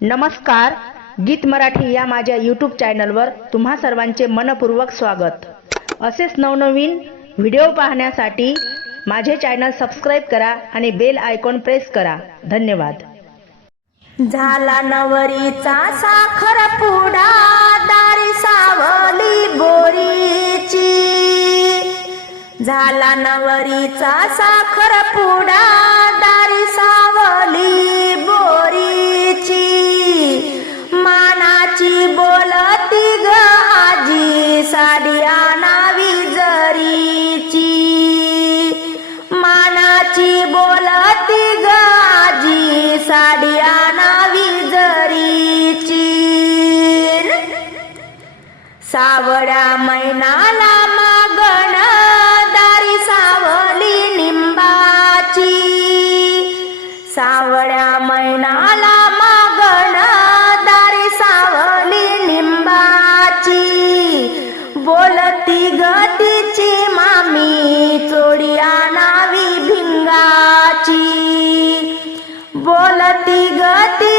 नमस्कार गीत मराठी या माझ्या यूट्यूब चॅनलवर तुम्हा सर्वांचे मनपूर्वक स्वागत. असेच नवनवीन व्हिडिओ पाहण्यासाठी माझे चॅनल सबस्क्राईब करा आणि बेल आयकॉन प्रेस करा. धन्यवाद. झाला नवरीचा साखर पुडा दारी सावली बोरीची. झाला नवरीचा साखर पुडा मानाची बोलती गाजी साडी आणावी जरीची. सावळ्या मैनाला मागण दारी सावली निंबाची. सावळ्या मैनाला मागण दारी सावली निंबाची. बोलती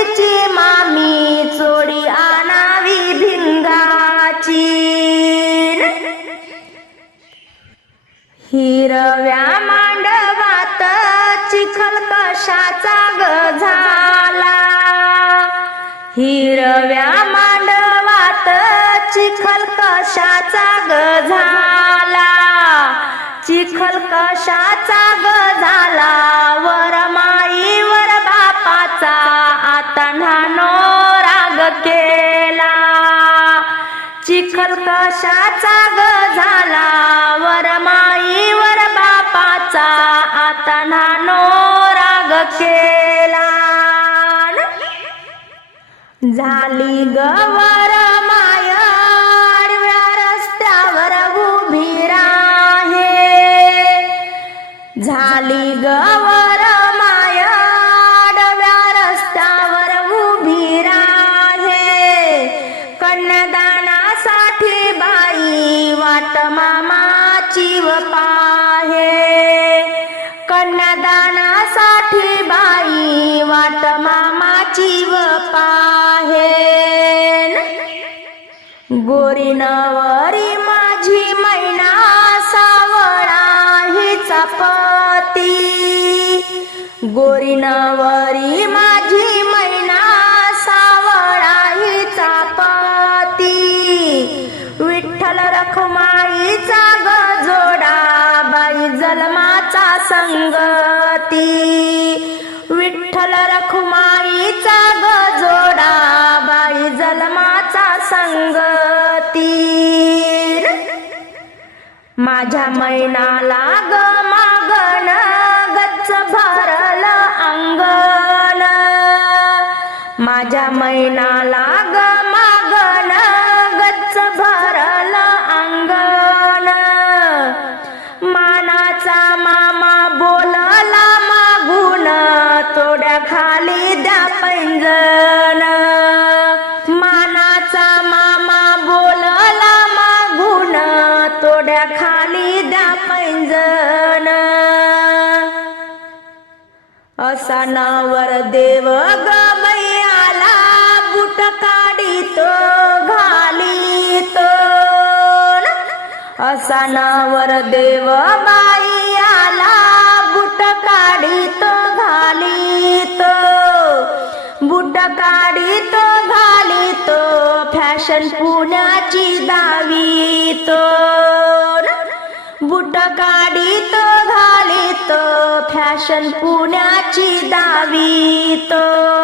त्याची मामी चोडी आणावी भिंगाची. हिरव्या मांडवात चिखल कशाचा ग झाला. हिरव्या मांडवात चिखल कशाचा ग झाला. चिखल कशाचा ग झाला. कशाचा ग झाला वर माई वर बापाचा. आता नानो राग केला. झाली गवर माय आडव्या रस्त्यावर उभी राहे. झाली गवर माय आडव्या रस्त्यावर उभी राहे. कन्यादानासाठी बाई वाट मामाची व पाहे. कन्यादानासाठी बाई वाट मामाची व पाहे. गोरी नवरी माझी मैना सावळा हिचा पती गोरी नवरी माझी रखमाईचा गजोडा बाई जलमाचा संगती. विठ्ठल रखुमाईचा गजोडा बाई जन्माचा संगती. माझ्या मैनाला ग मागण गच्च भरल अंगण. माझ्या मैनाला ग मागण गच्च भर मानाचा मामा बोलला मागून तोड्या खाली द्या पैंजण. मानाचा मामा बोलला मागून तोड्या खाली द्या पैंजण. असा नावर देव ग आला बुटका. असा देव बाई आला बुट काढितो घालितो. बुट घाली घालितो फॅशन पुण्याची दावितो. बुट घाली घालितो फॅशन पुण्याची दावितो.